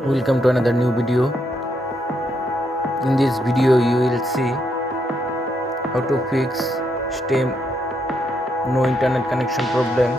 Welcome to another new video. In this video you will see how to fix STEM no internet connection problem